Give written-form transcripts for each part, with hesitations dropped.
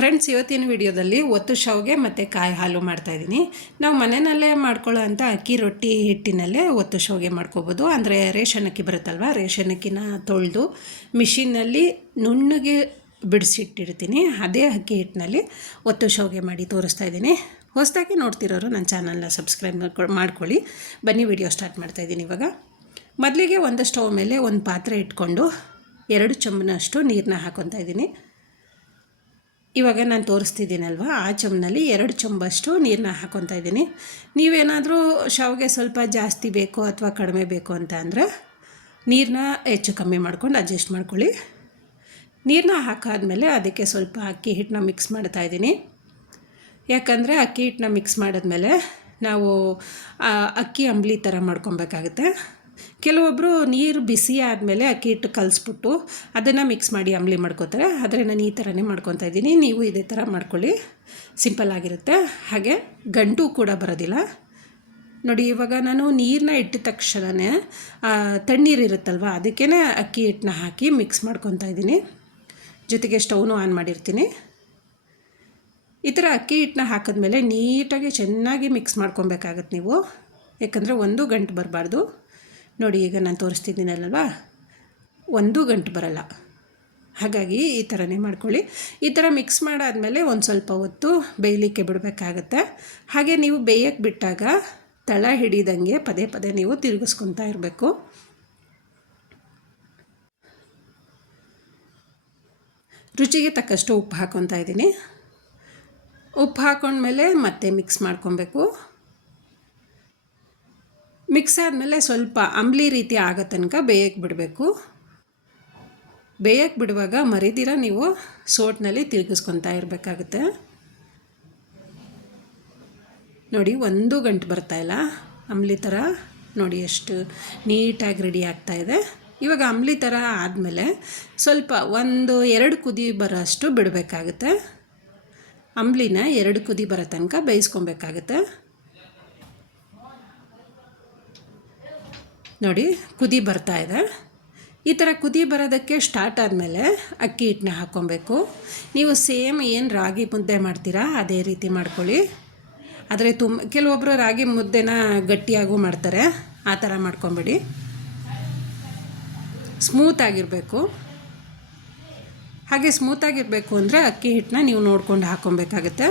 Friends, ಇವತ್ತಿನ ವಿಡಿಯೋದಲ್ಲಿ ಒತ್ತು ಶಾವಿಗೆ ಮತ್ತು ಕಾಯಿ ಹಾಲು ಮಾಡ್ತಾಯಿದ್ದೀನಿ. ನಾವು ಮನೆಯಲ್ಲೇ ಮಾಡ್ಕೊಳ್ಳೋ ಅಂಥ ಅಕ್ಕಿ ರೊಟ್ಟಿ ಹಿಟ್ಟಿನಲ್ಲೇ ಒತ್ತು ಶಾವಿಗೆ ಮಾಡ್ಕೋಬೋದು. ಅಂದರೆ ರೇಷನ್ ಅಕ್ಕಿ ಬರುತ್ತಲ್ವ, ರೇಷನ್ ಅಕ್ಕಿನ ತೊಳೆದು ಮಿಷಿನಲ್ಲಿ ನುಣ್ಣಗೆ ಬಿಡಿಸಿಟ್ಟಿರ್ತೀನಿ. ಅದೇ ಅಕ್ಕಿ ಹಿಟ್ಟಿನಲ್ಲಿ ಒತ್ತು ಶಾವಿಗೆ ಮಾಡಿ ತೋರಿಸ್ತಾ ಇದ್ದೀನಿ. ಹೊಸದಾಗಿ ನೋಡ್ತಿರೋರು ನನ್ನ ಚಾನಲ್ನ ಸಬ್ಸ್ಕ್ರೈಬ್ ಮಾಡ್ಕೊಳ್ಳಿ. ಬನ್ನಿ ವಿಡಿಯೋ ಸ್ಟಾರ್ಟ್ ಮಾಡ್ತಾಯಿದ್ದೀನಿ. ಇವಾಗ ಮೊದಲಿಗೆ ಒಂದು ಸ್ಟವ್ ಮೇಲೆ ಒಂದು ಪಾತ್ರೆ ಇಟ್ಕೊಂಡು 2 ಚಮಚನಷ್ಟು ನೀರನ್ನ ಹಾಕ್ಕೊತಾ ಇದ್ದೀನಿ. ಇವಾಗ ನಾನು ತೋರಿಸ್ತಿದ್ದೀನಲ್ವ, ಆ ಚಮಚದಲ್ಲಿ 2 ಚಮಚಷ್ಟು ನೀರನ್ನ ಹಾಕ್ಕೊತಾ ಇದ್ದೀನಿ. ನೀವೇನಾದರೂ ಶಾವಿಗೆ ಸ್ವಲ್ಪ ಜಾಸ್ತಿ ಬೇಕು ಅಥವಾ ಕಡಿಮೆ ಬೇಕು ಅಂತ ಅಂದರೆ ನೀರನ್ನ ಹೆಚ್ಚು ಕಮ್ಮಿ ಮಾಡ್ಕೊಂಡು ಅಡ್ಜಸ್ಟ್ ಮಾಡ್ಕೊಳ್ಳಿ. ನೀರನ್ನ ಹಾಕಾದ್ಮೇಲೆ ಅದಕ್ಕೆ ಸ್ವಲ್ಪ ಅಕ್ಕಿ ಹಿಟ್ಟನ್ನ ಮಿಕ್ಸ್ ಮಾಡ್ತಾಯಿದ್ದೀನಿ. ಯಾಕಂದರೆ ಅಕ್ಕಿ ಹಿಟ್ಟನ್ನ ಮಿಕ್ಸ್ ಮಾಡಿದ್ಮೇಲೆ ನಾವು ಅಕ್ಕಿ ಅಂಬ್ಲಿ ಥರ ಮಾಡ್ಕೊಬೇಕಾಗುತ್ತೆ. ಕೆಲವೊಬ್ಬರು ನೀರು ಬಿಸಿ ಆದಮೇಲೆ ಅಕ್ಕಿ ಹಿಟ್ಟು ಕಲಿಸ್ಬಿಟ್ಟು ಅದನ್ನು ಮಿಕ್ಸ್ ಮಾಡಿ ಅಂಬ್ಲಿ ಮಾಡ್ಕೋತಾರೆ. ಆದರೆ ನಾನು ಈ ಥರನೇ ಮಾಡ್ಕೊತಾ ಇದ್ದೀನಿ. ನೀವು ಇದೇ ಥರ ಮಾಡ್ಕೊಳ್ಳಿ, ಸಿಂಪಲ್ ಆಗಿರುತ್ತೆ. ಹಾಗೆ ಗಂಟು ಕೂಡ ಬರೋದಿಲ್ಲ. ನೋಡಿ, ಇವಾಗ ನಾನು ನೀರನ್ನ ಇಟ್ಟಿದ ತಕ್ಷಣವೇ ತಣ್ಣೀರು ಇರುತ್ತಲ್ವ, ಅದಕ್ಕೇ ಅಕ್ಕಿ ಹಿಟ್ಟನ್ನ ಹಾಕಿ ಮಿಕ್ಸ್ ಮಾಡ್ಕೊತಾ ಇದ್ದೀನಿ. ಜೊತೆಗೆ ಸ್ಟವ್ನು ಆನ್ ಮಾಡಿರ್ತೀನಿ. ಈ ಥರ ಅಕ್ಕಿ ಹಿಟ್ಟನ್ನ ಹಾಕಿದ್ಮೇಲೆ ನೀಟಾಗಿ ಚೆನ್ನಾಗಿ ಮಿಕ್ಸ್ ಮಾಡ್ಕೊಬೇಕಾಗತ್ತೆ ನೀವು, ಯಾಕಂದರೆ ಒಂದು ಗಂಟು ಬರಬಾರ್ದು. ನೋಡಿ, ಈಗ ನಾನು ತೋರಿಸ್ತಿದ್ದೀನಲ್ವ, ಒಂದು ಗಂಟು ಬರಲ್ಲ. ಹಾಗಾಗಿ ಈ ಥರನೇ ಮಾಡ್ಕೊಳ್ಳಿ. ಈ ಥರ ಮಿಕ್ಸ್ ಮಾಡಾದಮೇಲೆ ಒಂದು ಸ್ವಲ್ಪ ಹೊತ್ತು ಬೇಯಲಿಕ್ಕೆ ಬಿಡಬೇಕಾಗತ್ತೆ. ಹಾಗೆ ನೀವು ಬೇಯಕ್ಕೆ ಬಿಟ್ಟಾಗ ತಳ ಹಿಡಿದಂಗೆ ಪದೇ ಪದೇ ನೀವು ತಿರುಗಿಸ್ಕೊತಾ ಇರಬೇಕು. ರುಚಿಗೆ ತಕ್ಕಷ್ಟು ಉಪ್ಪು ಹಾಕ್ಕೊತಾ ಇದ್ದೀನಿ. ಉಪ್ಪು ಹಾಕ್ಕೊಂಡ್ಮೇಲೆ ಮತ್ತೆ ಮಿಕ್ಸ್ ಮಾಡ್ಕೊಬೇಕು. ಮಿಕ್ಸ್ ಆದಮೇಲೆ ಸ್ವಲ್ಪ ಅಂಬ್ಲಿ ರೀತಿ ಆಗೋ ತನಕ ಬೇಯಕ್ಕೆ ಬಿಡಬೇಕು. ಬೇಯಕ್ಕೆ ಬಿಡುವಾಗ ಮರಿದಿರ ನೀವು ಸೋಟ್ನಲ್ಲಿ ತಿರುಗಿಸ್ಕೊತಾ ಇರಬೇಕಾಗುತ್ತೆ. ನೋಡಿ, ಒಂದು ಗಂಟು ಬರ್ತಾಯಿಲ್ಲ ಅಂಬ್ಲಿ ಥರ. ನೋಡಿ ಎಷ್ಟು ನೀಟಾಗಿ ರೆಡಿ ಆಗ್ತಾಯಿದೆ. ಇವಾಗ ಅಂಬ್ಲಿ ಥರ ಆದಮೇಲೆ ಸ್ವಲ್ಪ 1-2 ಕುದಿ ಬರೋಷ್ಟು ಬಿಡಬೇಕಾಗುತ್ತೆ. ಅಂಬ್ಲಿನ 2 ಕುದಿ ಬರೋ ತನಕ ಬೇಯಿಸ್ಕೊಬೇಕಾಗುತ್ತೆ. ನೋಡಿ, ಕುದಿ ಬರ್ತಾಯಿದೆ. ಈ ಥರ ಕುದಿ ಬರೋದಕ್ಕೆ ಸ್ಟಾರ್ಟ್ ಆದಮೇಲೆ ಅಕ್ಕಿ ಹಿಟ್ಟನ್ನ ಹಾಕ್ಕೊಬೇಕು. ನೀವು ಸೇಮ್ ಏನು ರಾಗಿ ಮುದ್ದೆ ಮಾಡ್ತೀರಾ ಅದೇ ರೀತಿ ಮಾಡ್ಕೊಳ್ಳಿ. ಆದರೆ ಕೆಲವೊಬ್ಬರು ರಾಗಿ ಮುದ್ದೆನ ಗಟ್ಟಿಯಾಗೂ ಮಾಡ್ತಾರೆ. ಆ ಥರ ಮಾಡ್ಕೊಬೇಡಿ, ಸ್ಮೂತಾಗಿರಬೇಕು. ಹಾಗೆ ಸ್ಮೂತಾಗಿರಬೇಕು ಅಂದರೆ ಅಕ್ಕಿ ಹಿಟ್ಟನ್ನ ನೀವು ನೋಡ್ಕೊಂಡು ಹಾಕ್ಕೊಬೇಕಾಗತ್ತೆ.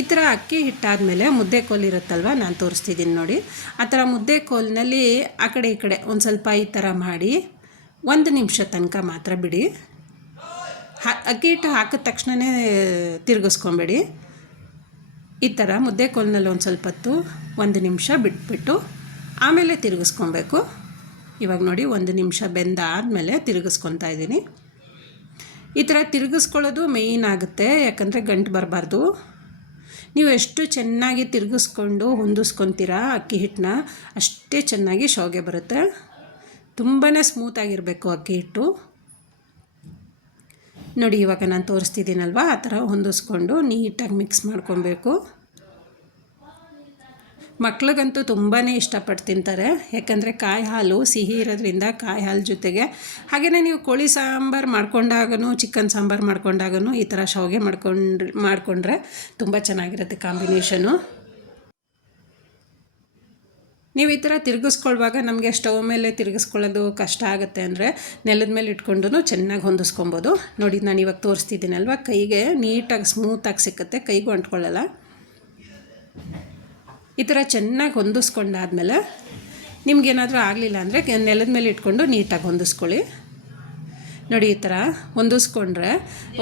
ಈ ಥರ ಅಕ್ಕಿ ಹಿಟ್ಟಾದಮೇಲೆ ಮುದ್ದೆ ಕೋಲು ಇರುತ್ತಲ್ವ, ನಾನು ತೋರಿಸ್ತಿದ್ದೀನಿ ನೋಡಿ. ಆ ಥರ ಮುದ್ದೆ ಕೋಲಿನಲ್ಲಿ ಆ ಕಡೆ ಈ ಕಡೆ ಒಂದು ಸ್ವಲ್ಪ ಈ ಥರ ಮಾಡಿ 1 ನಿಮಿಷ ತನಕ ಮಾತ್ರ ಬಿಡಿ. ಅಕ್ಕಿ ಹಿಟ್ಟು ಹಾಕಿದ ತಕ್ಷಣವೇ ತಿರುಗಿಸ್ಕೊಬೇಡಿ. ಈ ಥರ ಮುದ್ದೆ ಕೋಲಿನಲ್ಲಿ ಒಂದು ಸ್ವಲ್ಪ ಹೊತ್ತು 1 ನಿಮಿಷ ಬಿಟ್ಬಿಟ್ಟು ಆಮೇಲೆ ತಿರುಗಿಸ್ಕೊಬೇಕು. ಇವಾಗ ನೋಡಿ, 1 ನಿಮಿಷ ಬೆಂದಾದಮೇಲೆ ತಿರುಗಿಸ್ಕೊತಾ ಇದ್ದೀನಿ. ಈ ಥರ ತಿರುಗಿಸ್ಕೊಳ್ಳೋದು ಮೇಯ್ನ್ ಆಗುತ್ತೆ, ಯಾಕಂದರೆ ಗಂಟು ಬರಬಾರ್ದು. ನೀವು ಎಷ್ಟು ಚೆನ್ನಾಗಿ ತಿರುಗಿಸ್ಕೊಂಡು ಹೊಂದಿಸ್ಕೊತೀರಾ ಅಕ್ಕಿ ಹಿಟ್ಟನ್ನ, ಅಷ್ಟೇ ಚೆನ್ನಾಗಿ ಶಾವಿಗೆ ಬರುತ್ತೆ. ತುಂಬಾ ಸ್ಮೂತಾಗಿರಬೇಕು ಅಕ್ಕಿ ಹಿಟ್ಟು. ನೋಡಿ, ಇವಾಗ ನಾನು ತೋರಿಸ್ತಿದ್ದೀನಲ್ವ, ಆ ಥರ ಹೊಂದಿಸ್ಕೊಂಡು ನೀಟಾಗಿ ಮಿಕ್ಸ್ ಮಾಡ್ಕೊಬೇಕು. ಮಕ್ಳಿಗಂತೂ ತುಂಬಾ ಇಷ್ಟಪಟ್ಟು ತಿಂತಾರೆ. ಯಾಕಂದರೆ ಕಾಯಿ ಹಾಲು ಸಿಹಿ ಇರೋದ್ರಿಂದ ಕಾಯಿ ಹಾಲು ಜೊತೆಗೆ ಹಾಗೆಯೇ ನೀವು ಕೋಳಿ ಸಾಂಬಾರು ಮಾಡ್ಕೊಂಡಾಗೂ ಚಿಕನ್ ಸಾಂಬಾರು ಮಾಡ್ಕೊಂಡಾಗೂ ಈ ಥರ ಶಾವಿಗೆ ಮಾಡಿಕೊಂಡ್ರೆ ತುಂಬ ಚೆನ್ನಾಗಿರುತ್ತೆ ಕಾಂಬಿನೇಷನು. ನೀವು ಈ ಥರ ತಿರುಗಿಸ್ಕೊಳ್ಳುವಾಗ ನಮಗೆ ಸ್ಟವ್ ಮೇಲೆ ತಿರುಗಿಸ್ಕೊಳ್ಳೋದು ಕಷ್ಟ ಆಗುತ್ತೆ ಅಂದರೆ ನೆಲದ ಮೇಲೆ ಇಟ್ಕೊಂಡು ಚೆನ್ನಾಗಿ ಹೊಂದಿಸ್ಕೊಬೋದು. ನೋಡಿ, ನಾನು ಇವಾಗ ತೋರಿಸ್ತಿದ್ದೀನಲ್ವ, ಕೈಗೆ ನೀಟಾಗಿ ಸ್ಮೂತಾಗಿ ಸಿಕ್ಕುತ್ತೆ, ಕೈಗೂ ಅಂಟ್ಕೊಳ್ಳಲ್ಲ. ಈ ಥರ ಚೆನ್ನಾಗಿ ಹೊಂದಿಸ್ಕೊಂಡಾದ್ಮೇಲೆ ನಿಮಗೇನಾದರೂ ಆಗಲಿಲ್ಲ ಅಂದರೆ ನೆಲದ ಮೇಲೆ ಇಟ್ಕೊಂಡು ನೀಟಾಗಿ ಹೊಂದಿಸ್ಕೊಳ್ಳಿ. ನೋಡಿ, ಈ ಥರ ಹೊಂದಿಸ್ಕೊಂಡ್ರೆ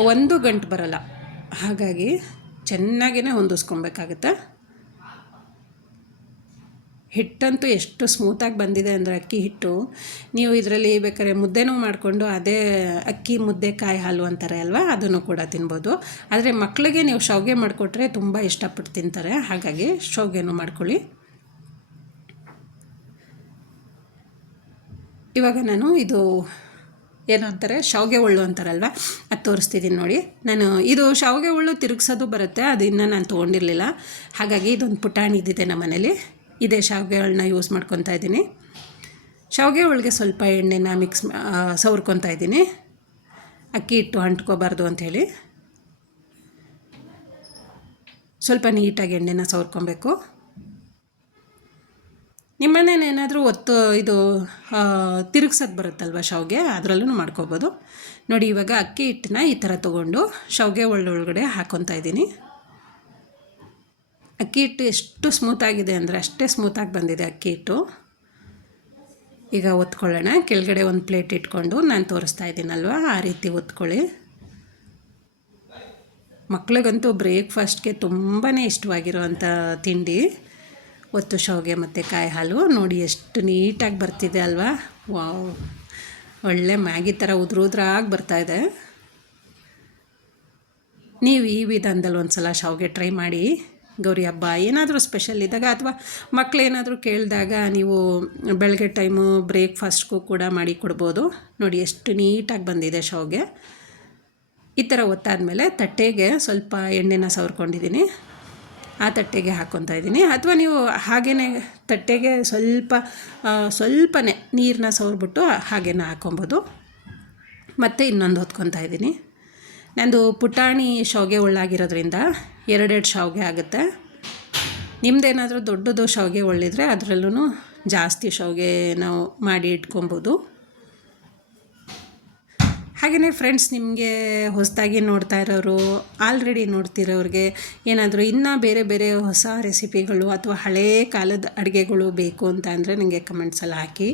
1 ಗಂಟು ಬರಲ್ಲ. ಹಾಗಾಗಿ ಚೆನ್ನಾಗಿಯೇ ಹೊಂದಿಸ್ಕೊಬೇಕಾಗುತ್ತೆ. ಹಿಟ್ಟಂತೂ ಎಷ್ಟು ಸ್ಮೂತಾಗಿ ಬಂದಿದೆ ಅಂದರೆ ಅಕ್ಕಿ ಹಿಟ್ಟು, ನೀವು ಇದರಲ್ಲಿ ಬೇಕಾದ್ರೆ ಮುದ್ದೆನೂ ಮಾಡಿಕೊಂಡು ಅದೇ ಅಕ್ಕಿ ಮುದ್ದೆ ಕಾಯಿ ಹಾಲು ಅಂತಾರೆ ಅಲ್ವಾ, ಅದನ್ನು ಕೂಡ ತಿನ್ಬೋದು. ಆದರೆ ಮಕ್ಕಳಿಗೆ ನೀವು ಶಾವಿಗೆ ಮಾಡಿಕೊಟ್ರೆ ತುಂಬ ಇಷ್ಟಪಟ್ಟು ತಿಂತಾರೆ. ಹಾಗಾಗಿ ಶಾವಿಗೆನೂ ಮಾಡ್ಕೊಳ್ಳಿ. ಇವಾಗ ನಾನು ಇದು ಏನು ಅಂತಾರೆ, ಶಾವಿಗೆ ಒಳ್ಳು ಅಂತಾರಲ್ವ, ಅದು ತೋರಿಸ್ತಿದ್ದೀನಿ ನೋಡಿ. ನಾನು ಇದು ಶಾವಿಗೆ ಒಳ್ಳು ತಿರುಗಿಸೋದು ಬರುತ್ತೆ, ಅದು ಇನ್ನೂ ನಾನು ತೊಗೊಂಡಿರಲಿಲ್ಲ. ಹಾಗಾಗಿ ಇದೊಂದು ಪುಟಾಣಿ ಇದ್ದಿದೆ ನಮ್ಮ ಮನೇಲಿ. ಇದೇ ಶಾವಿಗೆ ಒಳ್ಳನ್ನ ಯೂಸ್ ಮಾಡ್ಕೊತಾ ಇದ್ದೀನಿ. ಶಾವಿಗೆ ಒಳಗೆ ಸ್ವಲ್ಪ ಎಣ್ಣೆನ ಸವರ್ಕೊತಾ ಇದ್ದೀನಿ. ಅಕ್ಕಿ ಹಿಟ್ಟು ಅಂಟ್ಕೋಬಾರ್ದು ಅಂಥೇಳಿ ಸ್ವಲ್ಪ ನೀಟಾಗಿ ಎಣ್ಣೆನ ಸವರ್ಕೊಬೇಕು. ನಿಮ್ಮನೇಲಿ ಏನಾದರೂ ಇದು ತಿರುಗ್ಸೋದು ಬರುತ್ತಲ್ವ ಶಾವಿಗೆ, ಅದರಲ್ಲೂ ಮಾಡ್ಕೋಬೋದು. ನೋಡಿ ಇವಾಗ ಅಕ್ಕಿ ಹಿಟ್ಟನ್ನ ಈ ಥರ ತೊಗೊಂಡು ಶಾವಿಗೆ ಒಳಗಡೆ ಹಾಕ್ಕೊತಾ ಇದ್ದೀನಿ. ಅಕ್ಕಿ ಹಿಟ್ಟು ಎಷ್ಟು ಸ್ಮೂತಾಗಿದೆ ಅಂದರೆ ಅಷ್ಟೇ ಸ್ಮೂತಾಗಿ ಬಂದಿದೆ ಅಕ್ಕಿ ಹಿಟ್ಟು. ಈಗ ಒತ್ಕೊಳ್ಳೋಣ. ಕೆಳಗಡೆ ಒಂದು ಪ್ಲೇಟ್ ಇಟ್ಕೊಂಡು ನಾನು ತೋರಿಸ್ತಾ ಇದ್ದೀನಲ್ವ ಆ ರೀತಿ ಒತ್ಕೊಳ್ಳಿ. ಮಕ್ಳಿಗಂತೂ ಬ್ರೇಕ್ಫಾಸ್ಟ್ಗೆ ತುಂಬಾ ಇಷ್ಟವಾಗಿರೋವಂಥ ತಿಂಡಿ ಒತ್ತು ಶಾವಿಗೆ ಮತ್ತು ಕಾಯಿ ಹಾಲು. ನೋಡಿ ಎಷ್ಟು ನೀಟಾಗಿ ಬರ್ತಿದೆ ಅಲ್ವಾ. ವಾವ್, ಒಳ್ಳೆ ಮ್ಯಾಗಿ ಥರ ಉದ್ರಾಗಿ ಬರ್ತಾಯಿದೆ. ನೀವು ಈ ವಿಧಾನದಲ್ಲಿ ಒಂದು ಸಲ ಶಾವಿಗೆ ಟ್ರೈ ಮಾಡಿ. ಗೌರಿ ಹಬ್ಬ ಏನಾದರೂ ಸ್ಪೆಷಲ್ ಇದ್ದಾಗ ಅಥವಾ ಮಕ್ಕಳೇನಾದರೂ ಕೇಳಿದಾಗ ನೀವು ಬೆಳಗ್ಗೆ ಟೈಮು ಬ್ರೇಕ್ಫಾಸ್ಟ್ಗೂ ಕೂಡ ಮಾಡಿ ಕೊಡ್ಬೋದು. ನೋಡಿ ಎಷ್ಟು ನೀಟಾಗಿ ಬಂದಿದೆ ಶಾವಿಗೆ. ಈ ಥರ ಒತ್ತಾದಮೇಲೆ ತಟ್ಟೆಗೆ ಸ್ವಲ್ಪ ಎಣ್ಣೆನ ಸವರ್ಕೊಂಡಿದ್ದೀನಿ. ಆ ತಟ್ಟೆಗೆ ಹಾಕ್ಕೊತಾ ಇದ್ದೀನಿ. ಅಥವಾ ನೀವು ಹಾಗೇ ತಟ್ಟೆಗೆ ಸ್ವಲ್ಪನೇ ನೀರನ್ನ ಸವರ್ಬಿಟ್ಟು ಹಾಗೇನ ಹಾಕ್ಕೊಬೋದು. ಮತ್ತು ಇನ್ನೊಂದು ಹೊತ್ಕೊತಾ ಇದ್ದೀನಿ. ನಂದು ಪುಟಾಣಿ ಶಾವಿಗೆ ಒಳ್ಳಾಗಿರೋದ್ರಿಂದ 2 ಶಾವಿಗೆ ಆಗುತ್ತೆ. ನಿಮ್ಮದೇನಾದರೂ ದೊಡ್ಡದು ಶಾವಿಗೆ ಒಳ್ಳಿದ್ರೆ ಅದರಲ್ಲೂ ಜಾಸ್ತಿ ಶಾವಿಗೆ ನಾವು ಮಾಡಿ ಇಟ್ಕೊಬೋದು. ಹಾಗೆಯೇ ಫ್ರೆಂಡ್ಸ್, ನಿಮಗೆ ಹೊಸದಾಗಿ ನೋಡ್ತಾ ಇರೋರು, ಆಲ್ರೆಡಿ ನೋಡ್ತಿರೋರಿಗೆ ಏನಾದರೂ ಇನ್ನೂ ಬೇರೆ ಬೇರೆ ಹೊಸ ರೆಸಿಪಿಗಳು ಅಥವಾ ಹಳೇ ಕಾಲದ ಅಡುಗೆಗಳು ಬೇಕು ಅಂತ ಅಂದರೆ ನನಗೆ ಕಮೆಂಟ್ಸಲ್ಲಿ ಹಾಕಿ.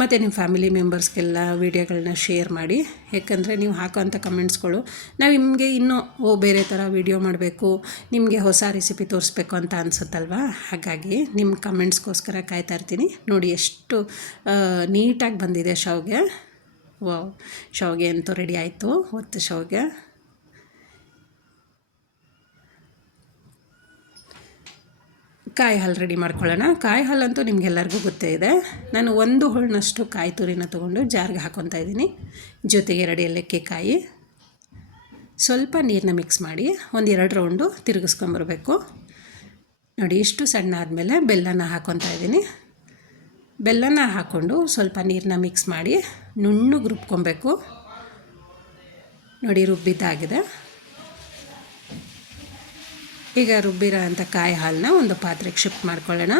ಮತ್ತು ನಿಮ್ಮ ಫ್ಯಾಮಿಲಿ ಮೆಂಬರ್ಸ್ಗೆಲ್ಲ ವೀಡಿಯೋಗಳನ್ನ ಶೇರ್ ಮಾಡಿ. ಯಾಕಂದರೆ ನೀವು ಹಾಕೋವಂಥ ಕಮೆಂಟ್ಸ್ಗಳು ನಾವು ನಿಮಗೆ ಇನ್ನೂ ಬೇರೆ ಥರ ವೀಡಿಯೋ ಮಾಡಬೇಕು, ನಿಮಗೆ ಹೊಸ ರೆಸಿಪಿ ತೋರಿಸ್ಬೇಕು ಅಂತ ಅನಿಸುತ್ತಲ್ವ. ಹಾಗಾಗಿ ನಿಮ್ಮ ಕಮೆಂಟ್ಸ್ಗೋಸ್ಕರ ಕಾಯ್ತಾ ಇರ್ತೀನಿ. ನೋಡಿ ಎಷ್ಟು ನೀಟಾಗಿ ಬಂದಿದೆ ಶಾವಿಗೆ. ವಾವ್, ಶಾವಿಗೆ ಅಂತೂ ರೆಡಿ ಆಯಿತು. ಒತ್ತು ಶಾವಿಗೆ. ಕಾಯಿ ಹಾಲು ರೆಡಿ ಮಾಡ್ಕೊಳ್ಳೋಣ. ಕಾಯಿ ಹಾಲಂತೂ ನಿಮಗೆಲ್ಲರಿಗೂ ಗೊತ್ತೇ ಇದೆ. ನಾನು 1 ಹೋಳನಷ್ಟು ಕಾಯಿ ತುರಿನ ತೊಗೊಂಡು ಜಾರ್ಗೆ ಹಾಕ್ಕೊತಾ ಇದ್ದೀನಿ. ಜೊತೆಗೆ 2 ಏಲಕ್ಕಿ ಕಾಯಿ, ಸ್ವಲ್ಪ ನೀರನ್ನ ಮಿಕ್ಸ್ ಮಾಡಿ 1-2 ರೌಂಡು ತಿರುಗಿಸ್ಕೊಂಬರ್ಬೇಕು. ನೋಡಿ ಇಷ್ಟು ಸಣ್ಣ ಆದಮೇಲೆ ಬೆಲ್ಲನ ಹಾಕ್ಕೊತಾ ಇದ್ದೀನಿ. ಬೆಲ್ಲನ ಹಾಕ್ಕೊಂಡು ಸ್ವಲ್ಪ ನೀರನ್ನ ಮಿಕ್ಸ್ ಮಾಡಿ ನುಣ್ಣಗೆ ರುಬ್ಕೊಬೇಕು. ನೋಡಿ ರುಬ್ಬಿದ್ದಾಗಿದೆ. ಈಗ ರುಬ್ಬಿರೋ ಅಂಥ ಕಾಯಿ ಹಾಲನ್ನ ಒಂದು ಪಾತ್ರೆಗೆ ಶಿಫ್ಟ್ ಮಾಡ್ಕೊಳ್ಳೋಣ.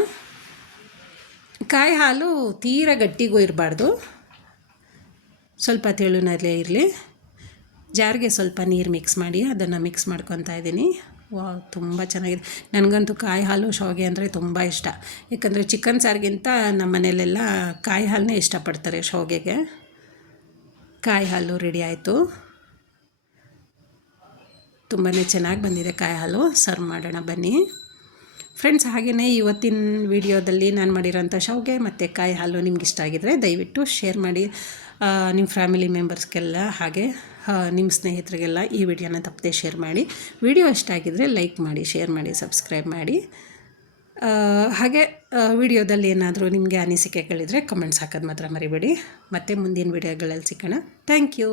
ಕಾಯಿ ಹಾಲು ತೀರಾ ಗಟ್ಟಿಗೂ ಇರಬಾರ್ದು, ಸ್ವಲ್ಪ ತೆಳುನಲ್ಲೇ ಇರಲಿ. ಜಾರ್ಗೆ ಸ್ವಲ್ಪ ನೀರು ಮಿಕ್ಸ್ ಮಾಡಿ ಅದನ್ನು ಮಿಕ್ಸ್ ಮಾಡ್ಕೊತಾ ಇದ್ದೀನಿ. ವಾವ್, ತುಂಬ ಚೆನ್ನಾಗಿದೆ. ನನಗಂತೂ ಕಾಯಿ ಹಾಲು ಶಾವಿಗೆ ಅಂದರೆ ತುಂಬ ಇಷ್ಟ. ಯಾಕಂದರೆ ಚಿಕನ್ ಸಾರಿಗಿಂತ ನಮ್ಮ ಮನೆಯಲ್ಲೆಲ್ಲ ಕಾಯಿ ಹಾಲನ್ನೇ ಇಷ್ಟಪಡ್ತಾರೆ ಶಾವಿಗೆಗೆ. ಕಾಯಿ ಹಾಲು ರೆಡಿ ಆಯಿತು. ತುಂಬಾ ಚೆನ್ನಾಗಿ ಬಂದಿದೆ ಕಾಯಿ ಹಾಲು. ಸರ್ವ್ ಮಾಡೋಣ ಬನ್ನಿ ಫ್ರೆಂಡ್ಸ್. ಹಾಗೆಯೇ ಇವತ್ತಿನ ವಿಡಿಯೋದಲ್ಲಿ ನಾನು ಮಾಡಿರೋಂಥ ಶಾವಿಗೆ ಮತ್ತು ಕಾಯಿ ಹಾಲು ನಿಮ್ಗೆ ಇಷ್ಟ ಆಗಿದರೆ ದಯವಿಟ್ಟು ಶೇರ್ ಮಾಡಿ ನಿಮ್ಮ ಫ್ಯಾಮಿಲಿ ಮೆಂಬರ್ಸ್ಗೆಲ್ಲ, ಹಾಗೆ ನಿಮ್ಮ ಸ್ನೇಹಿತರಿಗೆಲ್ಲ ಈ ವಿಡಿಯೋನ ತಪ್ಪದೆ ಶೇರ್ ಮಾಡಿ. ವಿಡಿಯೋ ಇಷ್ಟ ಆಗಿದರೆ ಲೈಕ್ ಮಾಡಿ, ಶೇರ್ ಮಾಡಿ, ಸಬ್ಸ್ಕ್ರೈಬ್ ಮಾಡಿ. ಹಾಗೆ ವಿಡಿಯೋದಲ್ಲಿ ಏನಾದರೂ ನಿಮಗೆ ಅನಿಸಿಕೆಗಳಿದ್ರೆ ಕಮೆಂಟ್ಸ್ ಹಾಕೋದು ಮಾತ್ರ ಮರಿಬೇಡಿ. ಮತ್ತೆ ಮುಂದಿನ ವಿಡಿಯೋಗಳಲ್ಲಿ ಸಿಗೋಣ. Thank you.